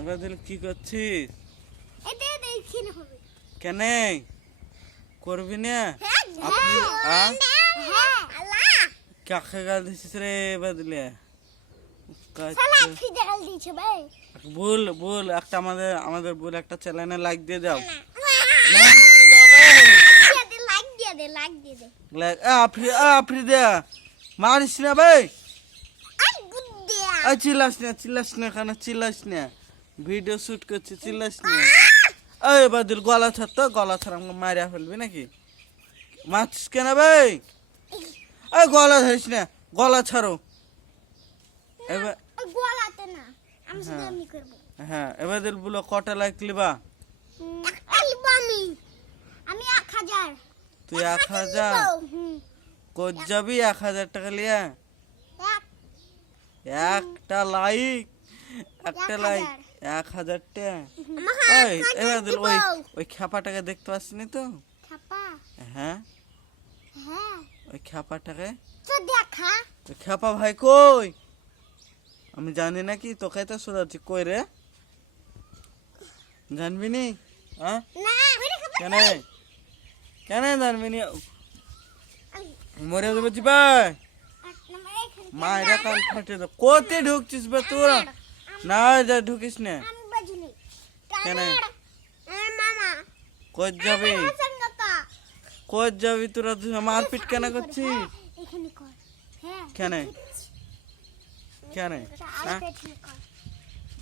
এবার দিল কি করছিস? এটা দেখছিন হবে কেন করবি না? হ্যাঁ আল্লাহ কাকে গাল দিছিস রে? এবার দিলে শালা কি গাল দিছে ভাই? বল বল একটা আমাদের বল একটা চ্যানেলে লাইক দিয়ে দাও। লাইক দিয়ে দে লাইক আফরি দে মারিস না ভাই। আই গুদ্দে চিল্লাস না কেন চিল্লাস না? ভিডিও শুট করছি চিল্লাস না। এই বাদল গলা ছাড় তো, গলা ছাড় আমাকে মারিয়া ফেলবি নাকি? মারছিস কেন ভাই? এই গলা ধরিস না, গলা ছাড়ো। এবার গোলাতে না আমি শুধু আমি করব। হ্যাঁ এবার দিল বলো কটা লাইক লিবা? আমি 1000 তুই 1000 কোচ যাবি 1000 টাকা লিয়া? একটা লাইক 1000 টাকা। ওই এবার দিল ওই খ্যাপাটাকে দেখতে পাচ্ছিনি তো? খাপা হ্যাঁ হ্যাঁ ওই খ্যাপাটাকে। তো দেখা ওই খ্যাপা ভাই কই? আমি জানি নাকি, তোকে তো শোধাচ্ছি কই রে? জানবি নি? হ্যাঁ না ওরে খাপা কেন কেন জানবি নি? মরে যাবে ভাই, মায়েরা কান ফাটে তো। কোতে ঢুকছিস বে তোরা? না যা ঢুকিস না। আমি বাজুনি কেন? মামা কোচ যাবি? কাকা কোচ যাবি তোরা? মারপিট কেন করছিস? এখানে কর হ্যাঁ কেন কেন হ্যাঁ পেছনে কর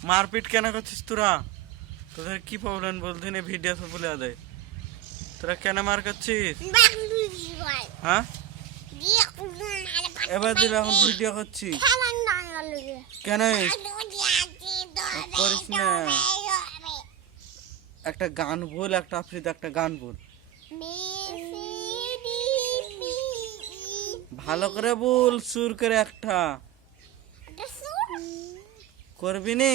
মারপিট কেন করছিস তোরা? তোদের কি প্রবলেম বলতে নে ভিডিও তো বলে দেয়। তোরা কেন মার করছিস? হ্যাঁ এবার দিলে এখন ভিডিও করছি কেন? করিস না। একটা গান বল, একটা আফ্রিদ একটা গান বল ভালো করে বল, সুর করে একটা। করবি নি?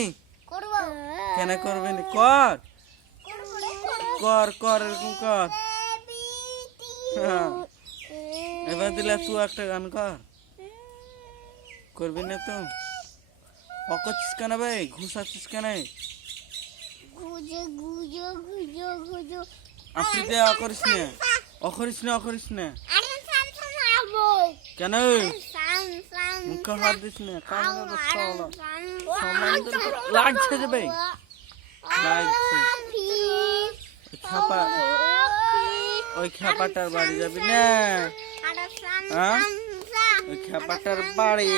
কেন করবি নি? কর কর কর এরকম কর। হ্যাঁ এবার দিলে তুই একটা গান কর। করবি না তো? অকচ্ছিস কেন ভাই? ঘুষাচ্ছিস কেন? আপনি দে অকরিস না, অকরিস না, অকরিস না। কেন মুখে হাত দিস না? লাগছে যে ভাই, লাগছে। ওই খ্যাপাটার বাড়ি যাবি না? হ্যাঁ ওই খ্যাপাটার বাড়ি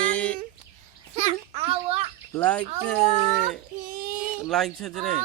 লাগছে, লাগছে যে রে।